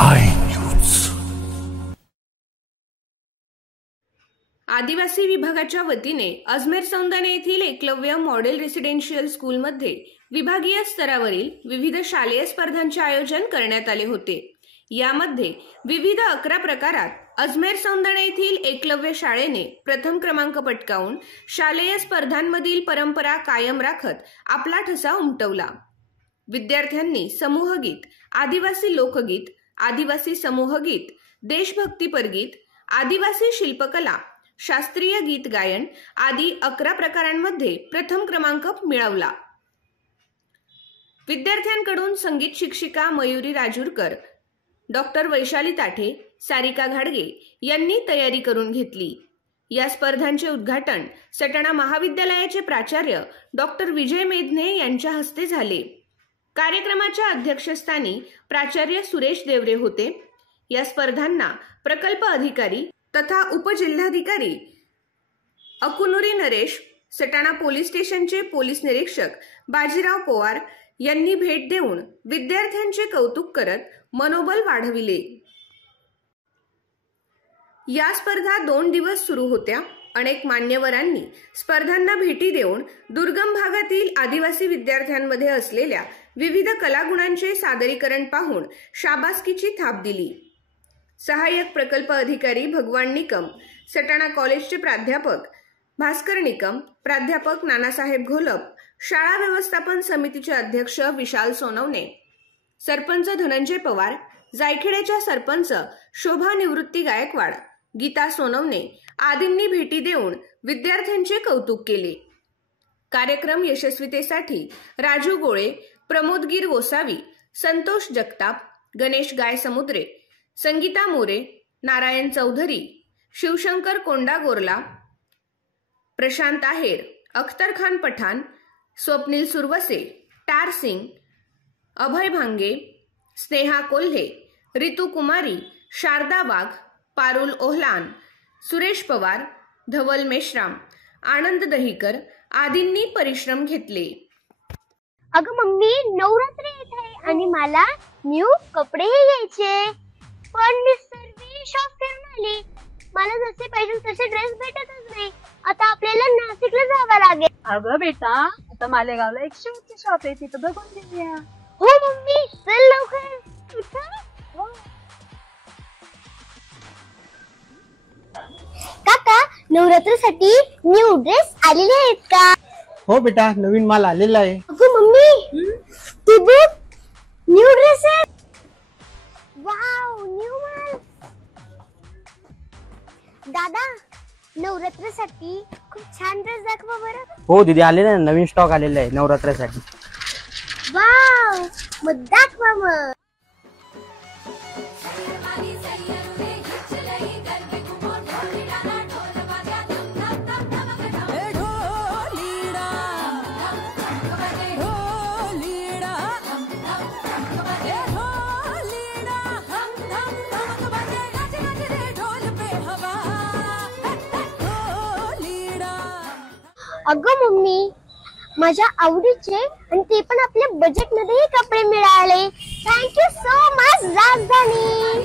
I news. आदिवासी विभागाच्या वतीने अजमेर सौंदाणे येथील एकलव्य मॉडेल रेसिडेन्शियल स्कूलमध्ये विभागीय स्तरावरील विविध शालेय स्पर्धांचे आयोजन करण्यात आले होते. यामध्ये विविध 11 प्रकारात अजमेर सौंदाणे येथील एकलव्य शाळेने प्रथम क्रमांक पटकावून शालेय स्पर्धांमधील परंपरा कायम राखत आपला ठसा उमटवला. विद्यार्थ्यांनी समूहगीत, आदिवासी लोकगीत, आदिवासी समूहगीत, देशभक्तीपर गीत, आदिवासी शिल्पकला, शास्त्रीय गीत गायन आदी 11 प्रकारांमध्ये प्रथम क्रमांक मिळवला. विद्यार्थ्यांकडून संगीत शिक्षिका मयुरी राजूरकर, डॉक्टर वैशाली ताठे, सारिका घाडगे यांनी तयारी करून घेतली. या स्पर्धांचे उद्घाटन सटाणा महाविद्यालयाचे प्राचार्य डॉक्टर विजय मेधने यांच्या हस्ते झाले. कार्यक्रमाच्या अध्यक्षस्थानी प्राचार्य सुरेश देवरे होते. या स्पर्धांना प्रकल्प अधिकारी तथा उपजिल्हाधिकारी अकुनुरी नरेश, सटाणा पोलीस स्टेशनचे पोलीस निरीक्षक बाजीराव पवार यांनी भेट देऊन विद्यार्थ्यांचे कौतुक करत मनोबल वाढविले. या स्पर्धा 2 दिवस सुरू होत्या. अनेक मान्यवरांनी स्पर्धांना भेटी देऊन दुर्गम भागातील आदिवासी विद्यार्थ्यांमध्ये असलेल्या विविध कलागुणांचे सादरीकरण पाहून शाबासकीची थाप दिली. सहाय्यक प्रकल्प अधिकारी भगवान निकम, सटाणा कॉलेजचे प्राध्यापक भास्कर निकम, प्राध्यापक नानासाहेब घोलप, शाळा व्यवस्थापन समितीचे अध्यक्ष विशाल सोनवणे, सरपंच धनंजय पवार, जायखेड्याच्या सरपंच शोभा निवृत्ती गायकवाड, गीता सोनवणे आदींनी भेटी देऊन विद्यार्थ्यांचे कौतुक केले. कार्यक्रम यशस्वीतेसाठी राजू गोळे, प्रमोदगीर गोसावी, संतोष जगताप, गणेश गायसमुद्रे, संगीता मोरे, नारायण चौधरी, शिवशंकर कोंडा गोरला, प्रशांत आहेर, अख्तर खान पठाण, स्वप्नील सुरवसे, टार सिंग, अभय भांगे, स्नेहा कोल्हे, रितू कुमारी, शारदा वाघ, पारुल ओहलान, सुरेश पवार, धवल मेश्राम, आनंद दहीकर आदींनी परिश्रम घेतले. अगं मम्मी, नवरात्री येत आहे आणि मला न्यू कपडेही घ्यायचे, पण मी सर्व शॉप फिरून आली. मला जसे पाहिजे तसे ड्रेस भेटतच नाही. आता आपल्याला नाशिकला जावं लागेल. अगं बेटा, आता मालेगावला एक शिवची शॉप आहे, तिथं बघून घेऊया. हो मम्मी, चल लवकर. काका, नवरात्रीसाठी न्यू ड्रेस आलेले आहेत का? हो बेटा, नवीन माल आलेला आहे. अगं मम्मी, ती बघ, न्यू ड्रेस आहे. वाव, न्यू माल. दादा, नवरात्रीसाठी खूप छान ड्रेस दाखवा बरं. हो दीदी, आलेला आहे, नवीन स्टॉक आलेला आहे नवरात्रीसाठी. वाव, मग दाखवा मग. अगं मम्मी, माझ्या आवडीचे आणि ते पण आपल्या बजेट मध्ये कपडे मिळाले. थँक्यू सो मच राजधानी.